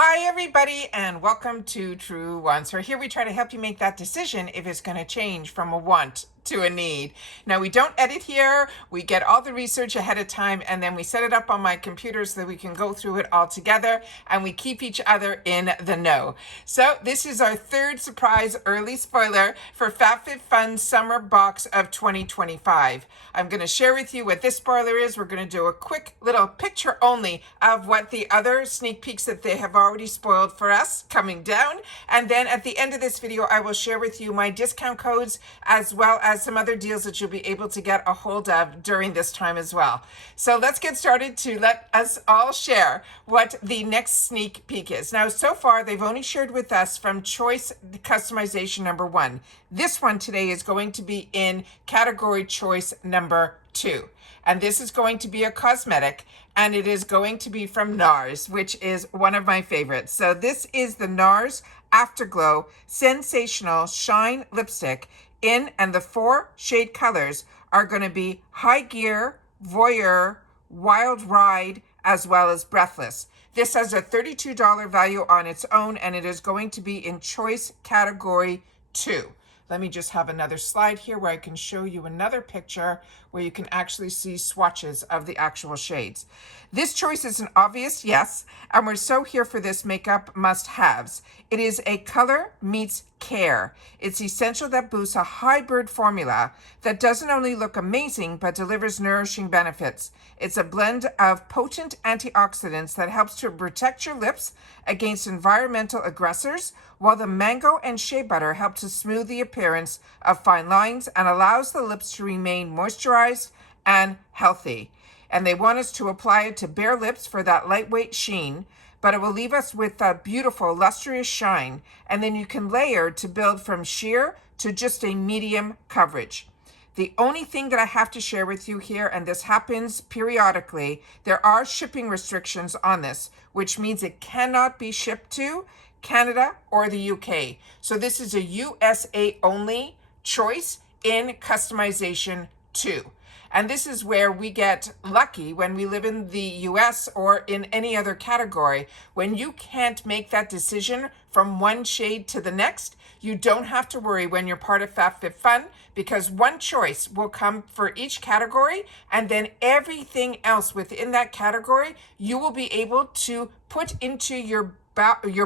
Hi everybody and welcome to Truewants, where here we try to help you make that decision if it's going to change from a want to a need. Now, we don't edit here. We get all the research ahead of time and then we set it up on my computer so that we can go through it all together and we keep each other in the know. So this is our third surprise early spoiler for FabFitFun Summer Box of 2025. I'm going to share with you what this spoiler is. We're going to do a quick little picture only of what the other sneak peeks that they have already spoiled for us coming down. And then at the end of this video, I will share with you my discount codes as well as some other deals that you'll be able to get a hold of during this time as well. So let's get started to let us all share what the next sneak peek is. Now, so far, they've only shared with us from choice customization number 1. This one today is going to be in category choice number 2. And this is going to be a cosmetic, and it is going to be from NARS, which is one of my favorites. So this is the NARS Afterglow Sensational Shine Lipstick and the 4 shade colors are going to be High Gear, Voyeur, Wild Ride, as well as Breathless. This has a $32 value on its own, and it is going to be in choice category 2. Let me just have another slide here where I can show you another picture where you can actually see swatches of the actual shades. This choice is an obvious yes, and we're so here for this makeup must-haves. It is a color meets care. It's essential that boosts a hybrid formula that doesn't only look amazing, but delivers nourishing benefits. It's a blend of potent antioxidants that helps to protect your lips against environmental aggressors, while the mango and shea butter help to smooth the appearance of fine lines and allows the lips to remain moisturized and healthy. And they want us to apply it to bare lips for that lightweight sheen, but it will leave us with a beautiful lustrous shine, and then you can layer to build from sheer to just a medium coverage. The only thing that I have to share with you here, and this happens periodically, there are shipping restrictions on this, which means it cannot be shipped to Canada or the UK. So this is a USA only choice in customization 2. And this is where we get lucky when we live in the US or in any other category. When you can't make that decision from one shade to the next, you don't have to worry when you're part of FabFitFun, because one choice will come for each category, and then everything else within that category you will be able to put into your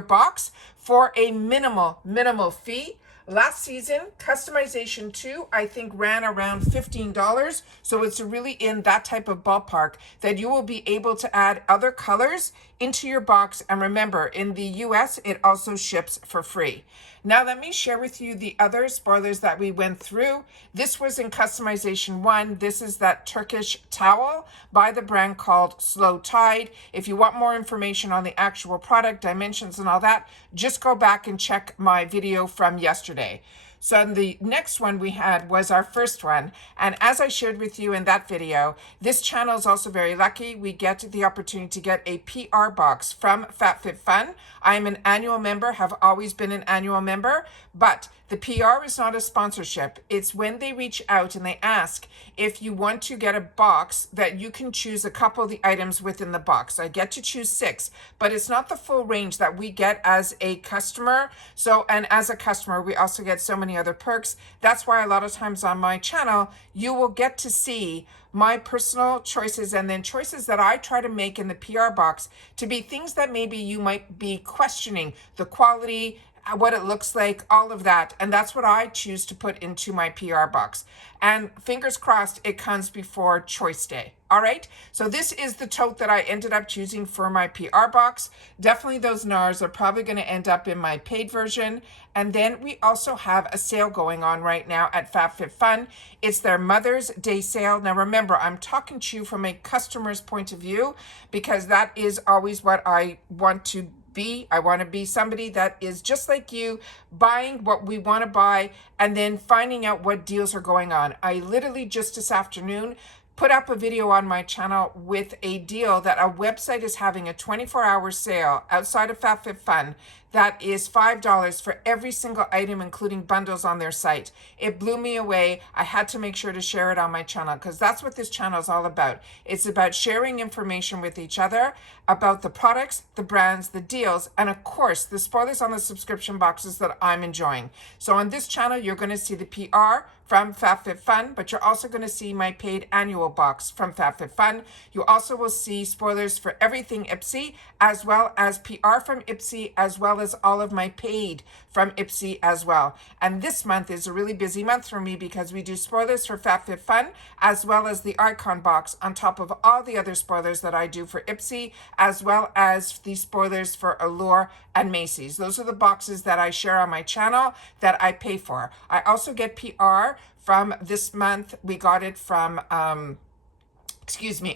box for a minimal fee. Last season, customization 2, I think, ran around $15. So it's really in that type of ballpark that you will be able to add other colors into your box. And remember, in the US, it also ships for free. Now, let me share with you the other spoilers that we went through. This was in customization 1. This is that Turkish towel by the brand called Slow Tide. If you want more information on the actual product, dimensions and all that, just go back and check my video from yesterday. So the next one we had was our first one. And as I shared with you in that video, this channel is also very lucky. We get the opportunity to get a PR box from FabFitFun. I am an annual member, have always been an annual member, but the PR is not a sponsorship. It's when they reach out and they ask if you want to get a box that you can choose a couple of the items within the box. I get to choose 6, but it's not the full range that we get as a customer. So, and as a customer, we also get so many other perks. That's why a lot of times on my channel, you will get to see my personal choices and then choices that I try to make in the PR box to be things that maybe you might be questioning the quality, what it looks like, all of that. And that's what I choose to put into my PR box. And fingers crossed, it comes before choice day. All right. So this is the tote that I ended up choosing for my PR box. Definitely those NARS are probably going to end up in my paid version. And then we also have a sale going on right now at FabFitFun. It's their Mother's Day sale. Now remember, I'm talking to you from a customer's point of view, because that is always what I want to be. I want to be somebody that is just like you, buying what we want to buy and then finding out what deals are going on. I literally just this afternoon put up a video on my channel with a deal that a website is having a 24-hour sale outside of FabFitFun that is $5 for every single item, including bundles on their site. It blew me away. I had to make sure to share it on my channel because that's what this channel is all about. It's about sharing information with each other about the products, the brands, the deals, and of course, the spoilers on the subscription boxes that I'm enjoying. So on this channel, you're going to see the PR from FabFitFun, but you're also going to see my paid annual box from FabFitFun. You also will see spoilers for everything Ipsy, as well as PR from Ipsy, as well as all of my paid from Ipsy as well. And this month is a really busy month for me because we do spoilers for FabFitFun, as well as the icon box on top of all the other spoilers that I do for Ipsy, as well as the spoilers for Allure and Macy's. Those are the boxes that I share on my channel that I pay for. I also get PR from this month. We got it from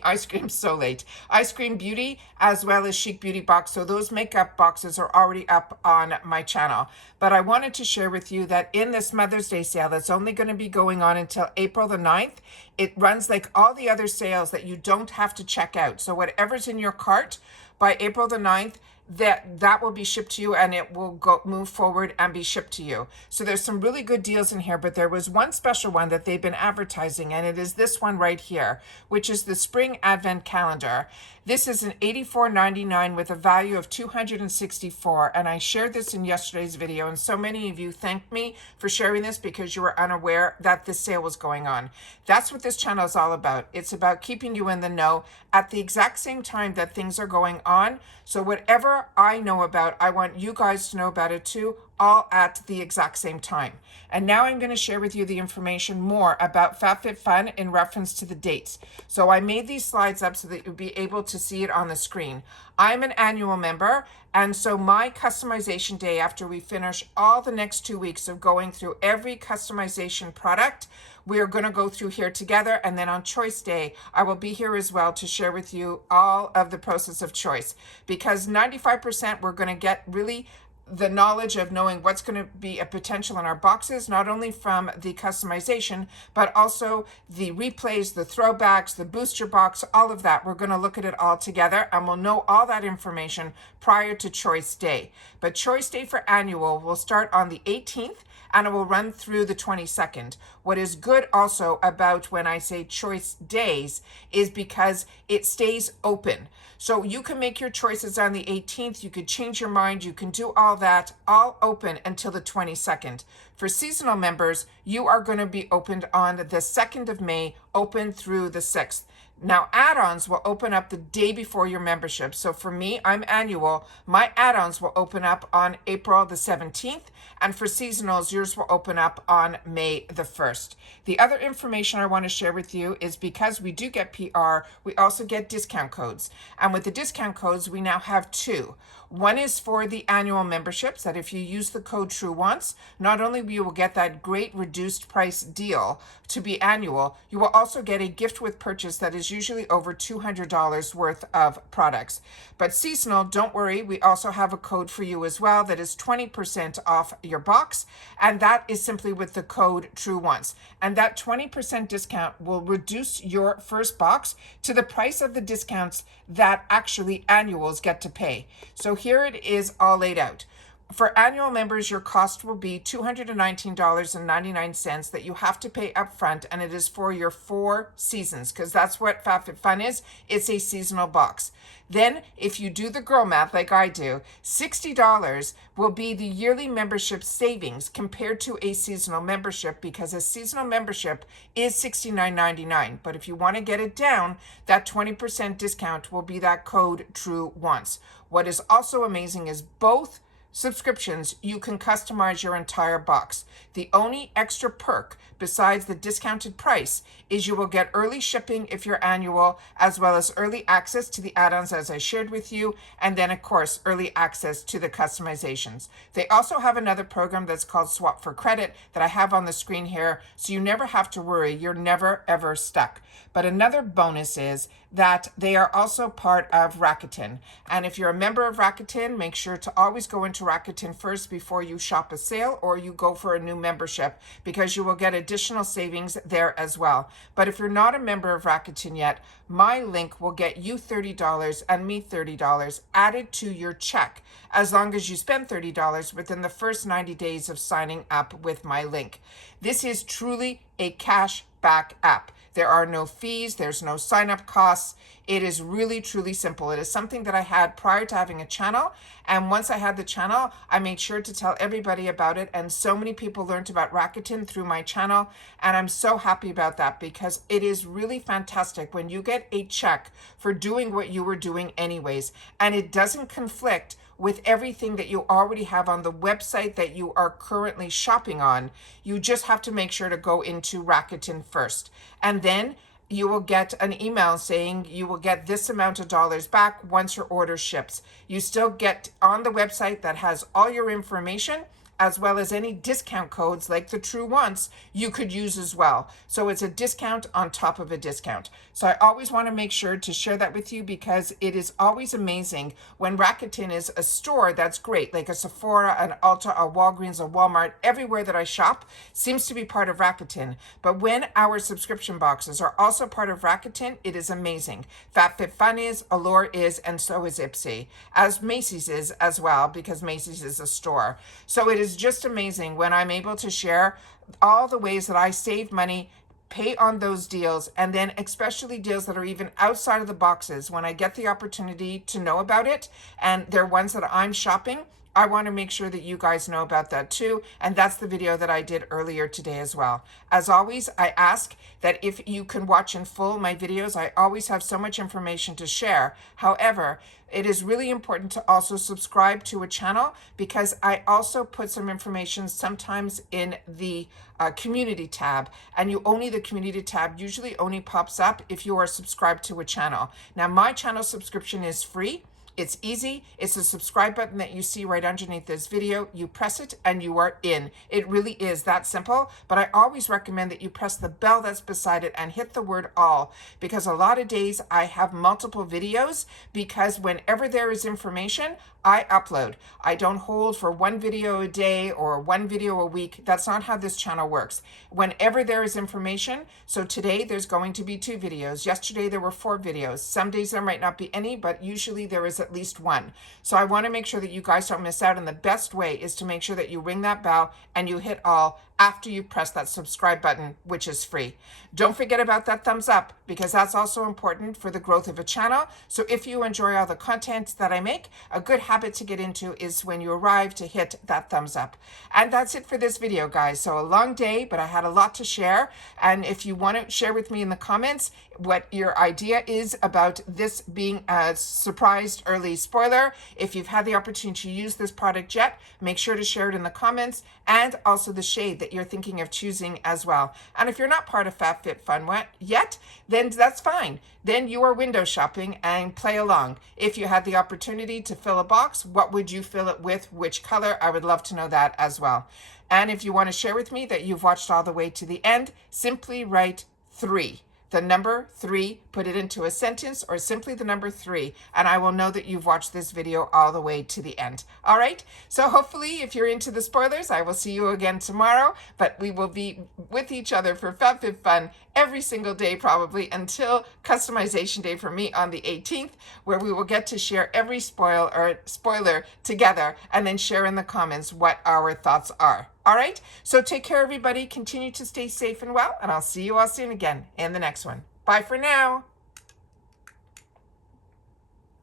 Ice Cream So Late, Ice Cream Beauty, as well as Chic Beauty Box. So those makeup boxes are already up on my channel. But I wanted to share with you that in this Mother's Day sale that's only going to be going on until April the 9th, it runs like all the other sales that you don't have to check out. So whatever's in your cart by April the 9th, that will be shipped to you, and it will move forward and be shipped to you. So there's some really good deals in here, but there was one special one that they've been advertising, and it is this one right here, which is the Spring Advent Calendar. This is an $84.99 with a value of $264, and I shared this in yesterday's video, and so many of you thanked me for sharing this because you were unaware that this sale was going on. That's what this channel is all about. It's about keeping you in the know at the exact same time that things are going on. So whatever I know about, I want you guys to know about it too, all at the exact same time. And now I'm going to share with you the information more about FabFitFun in reference to the dates. So I made these slides up so that you'll be able to see it on the screen. I'm an annual member, and so my customization day, after we finish all the next 2 weeks of going through every customization product, we're going to go through here together, and then on choice day, I will be here as well to share with you all of the process of choice, because 95% we're going to get really the knowledge of knowing what's going to be a potential in our boxes, not only from the customization, but also the replays, the throwbacks, the booster box, all of that. We're going to look at it all together, and we'll know all that information prior to choice day. But choice day for annual will start on the 18th, and it will run through the 22nd. What is good also about when I say choice days is because it stays open. So you can make your choices on the 18th, you could change your mind, you can do all that, all open until the 22nd. For seasonal members, you are going to be opened on the 2nd of May, open through the 6th. Now, add-ons will open up the day before your membership. So for me, I'm annual. My add-ons will open up on April the 17th. And for seasonals, yours will open up on May the 1st. The other information I want to share with you is because we do get PR, we also get discount codes. And with the discount codes, we now have two. One is for the annual memberships, that if you use the code Truewants, not only will you get that great reduced price deal to be annual, you will also get a gift with purchase that is usually over $200 worth of products. But seasonal, don't worry, we also have a code for you as well that is 20% off your box, and that is simply with the code Truewants. And that 20% discount will reduce your first box to the price of the discounts that actually annuals get to pay. So here it is all laid out. For annual members, your cost will be $219.99 that you have to pay up front, and it is for your 4 seasons, because that's what FabFitFun is. It's a seasonal box. Then, if you do the girl math like I do, $60 will be the yearly membership savings compared to a seasonal membership, because a seasonal membership is $69.99. But if you want to get it down, that 20% discount will be that code Truewants. What is also amazing is both subscriptions, you can customize your entire box. The only extra perk besides the discounted price is you will get early shipping if you're annual, as well as early access to the add-ons as I shared with you, and then of course early access to the customizations. They also have another program that's called Swap for Credit that I have on the screen here, so you never have to worry, you're never ever stuck. But another bonus is that they are also part of Rakuten. And if you're a member of Rakuten, make sure to always go into Rakuten first before you shop a sale or you go for a new membership, because you will get additional savings there as well. But if you're not a member of Rakuten yet, my link will get you $30 and me $30 added to your check as long as you spend $30 within the first 90 days of signing up with my link. This is truly a cash back app. There are no fees, there's no sign-up costs. It is really, truly simple. It is something that I had prior to having a channel. And once I had the channel, I made sure to tell everybody about it. And so many people learned about Rakuten through my channel. And I'm so happy about that, because it is really fantastic when you get a check for doing what you were doing anyways. And it doesn't conflict with everything that you already have on the website that you are currently shopping on. You just have to make sure to go into Rakuten first. And then you will get an email saying you will get this amount of dollars back once your order ships. You still get on the website that has all your information, as well as any discount codes like the Truewants you could use as well. So it's a discount on top of a discount. So I always want to make sure to share that with you, because it is always amazing when Rakuten is a store that's great, like a Sephora, an Ulta, a Walgreens, a Walmart. Everywhere that I shop seems to be part of Rakuten. But when our subscription boxes are also part of Rakuten, it is amazing. FabFitFun is, Allure is, and so is Ipsy, as Macy's is as well, because Macy's is a store. So it is just amazing when I'm able to share all the ways that I save money, pay on those deals, and then especially deals that are even outside of the boxes. When I get the opportunity to know about it and they're ones that I'm shopping, I want to make sure that you guys know about that too. And that's the video that I did earlier today as well. As always, I ask that if you can watch in full my videos, I always have so much information to share. However, it is really important to also subscribe to a channel, because I also put some information sometimes in the community tab, and the community tab usually only pops up if you are subscribed to a channel. Now, my channel subscription is free. It's easy. It's the subscribe button that you see right underneath this video. You press it and you are in. It really is that simple. But I always recommend that you press the bell that's beside it and hit the word all, because a lot of days I have multiple videos, because whenever there is information, I upload. I don't hold for one video a day or one video a week. That's not how this channel works. Whenever there is information, so today there's going to be 2 videos. Yesterday there were 4 videos. Some days there might not be any, but usually there is at least one. So I want to make sure that you guys don't miss out, and the best way is to make sure that you ring that bell and you hit all after you press that subscribe button, which is free. Don't forget about that thumbs up, because that's also important for the growth of a channel. So if you enjoy all the content that I make, a good habit to get into is when you arrive to hit that thumbs up. And that's it for this video, guys. So a long day, but I had a lot to share. And if you want to share with me in the comments what your idea is about this being a surprised early spoiler, if you've had the opportunity to use this product yet, make sure to share it in the comments, and also the shade that you're thinking of choosing as well. And if you're not part of FabFitFun yet, then that's fine. Then you are window shopping and play along. If you had the opportunity to fill a box, what would you fill it with? Which color? I would love to know that as well. And if you want to share with me that you've watched all the way to the end, simply write 3. The number 3, put it into a sentence, or simply the number 3, and I will know that you've watched this video all the way to the end. All right, so hopefully if you're into the spoilers, I will see you again tomorrow, but we will be with each other for FabFitFun every single day, probably until customization day for me on the 18th, where we will get to share every spoiler together and then share in the comments what our thoughts are. All right, so take care, everybody. Continue to stay safe and well, and I'll see you all soon again in the next one. Bye for now.